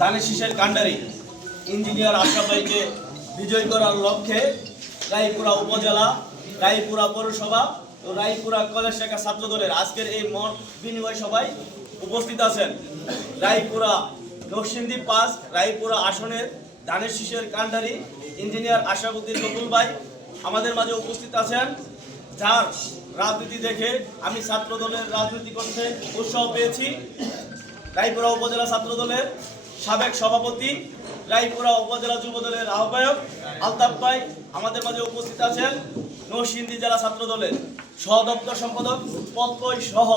ধানের শীষের কাণ্ডারি ইঞ্জিনিয়ার আশরাফ ভাইকে বিজয় করার লক্ষ্যে রায়পুরা উপজেলা, রায়পুরা পৌরসভা ও রায়পুরা কলেজ শাখা ছাত্র দলের আজকের এই মত বিনিময় সভায় উপস্থিত আছেন রায়পুরা নরসিংদী ৫ রায়পুরা আসনের ধানের শীষের কাণ্ডারি ইঞ্জিনিয়ার আশরাফুদ্দিন বকুল ভাই আমাদের মাঝে উপস্থিত আছেন, যার রাজনীতি দেখে আমি ছাত্র দলের রাজনীতি করতে উৎসাহ পেয়েছি। রায়পুরা উপজেলা ছাত্র দলের সাবেক সভাপতি, রায়পুরা উপজেলা যুব দলের আহ্বায়ক আলতাফ ভাই আমাদের মাঝে উপস্থিত আছেন। নরসিংদী জেলা ছাত্র দলের সহ দপ্তর সম্পাদক পদ্ময় সহ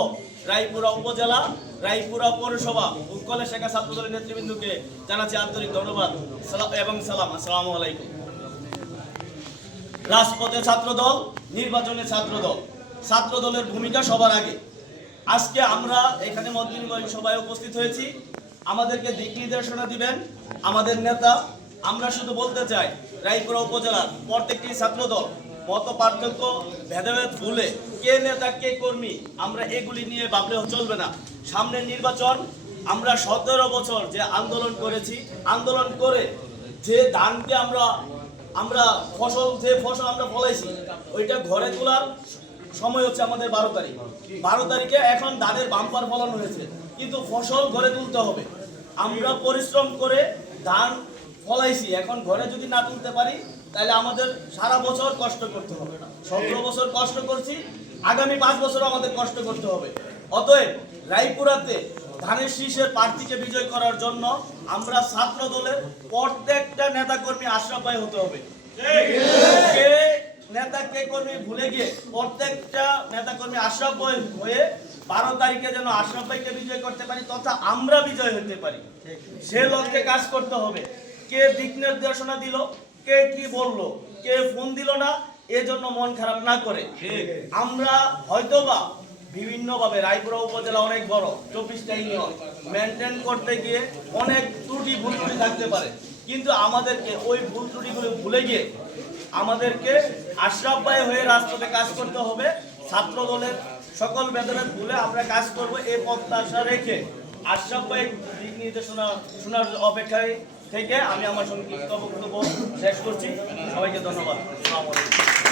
রায়পুরা উপজেলা, রায়পুরা পৌরসভা ও কলেজ শাখা ছাত্র দলের নেতৃবৃন্দকে জানাচ্ছি আন্তরিক ধন্যবাদ এবং সালাম। আসসালামু আলাইকুম। রাজপথে ছাত্র দল, নির্বাচনে ছাত্র দল, ছাত্র দলের ভূমিকা সবার আগে। আজকে আমরা এখানে মত বিনিময় সভায় উপস্থিত হয়েছি, আমাদেরকে দিক নির্দেশনা দিবেন আমাদের নেতা। আমরা শুধু বলতে চাই, রায়পুরা উপজেলার প্রত্যেকটি ছাত্র দল মত পার্থক্য ভেদাভেদ ভুলে কে নেতা কে কর্মী আমরা এগুলি নিয়ে ভাবলে চলবে না। সামনের নির্বাচন, আমরা 17 বছর যে আন্দোলন করেছি, আন্দোলন করে যে ধানকে আমরা ফসল আমরা ফলাইছি ওইটা ঘরে তোলার সময় হচ্ছে আমাদের 12 তারিখ। 12 তারিখে এখন ধানের বাম্পার ফলানো হয়েছে, কিন্তু ফসল ঘরে তুলতে হবে। আমরা পরিশ্রম করে ধান ফলাইছি, এখন ঘরে যদি না তুলতে পারি তাহলে আমাদের সারা বছর কষ্ট করতে হবে। 17 বছর কষ্ট করছি, আগামী 5 বছর আমাদের কষ্ট করতে হবে। অতএব রায়পুরাতে ধানের শীষের প্রার্থীকে বিজয় করার জন্য আমরা ছাত্র দলের প্রত্যেকটা নেতাকর্মী আশরাফ ভাই হতে হবে। কে নেতা কে কর্মী ভুলে গিয়ে প্রত্যেকটা নেতাকর্মী আশরাফ ভাই হয়ে 12 তারিখে যেন আশরাফ ভাইকে বিজয় করতে পারি তথা আমরা বিজয় হতে পারি, সে লক্ষ্যে কাজ করতে হবে। কে দিক নির্দেশনা দিল, কে কি বললো, কে ফোন দিল না, এজন্য মন খারাপ না করে আমরা হয়তোবা বিভিন্নভাবে রায়পুরা উপজেলা অনেক বড়, 24টা ইউনিয়ন মেনটেন করতে গিয়ে অনেক ত্রুটি ভুল ত্রুটি থাকতে পারে, কিন্তু আমাদেরকে ওই ভুল ত্রুটিগুলো ভুলে গিয়ে আমাদেরকে আশরাফ ভাই হয়ে রাজপথে কাজ করতে হবে। ছাত্র দলের সকল ভেদাভেদ ভুলে আমরা কাজ করব এই প্রত্যাশা রেখে আশরাফ ভাই দিক নির্দেশনা শোনার অপেক্ষায় থেকে আমি আমার সংক্ষিপ্ত বক্তব্য শেষ করছি। সবাইকে ধন্যবাদ। আসসালামু আলাইকুম।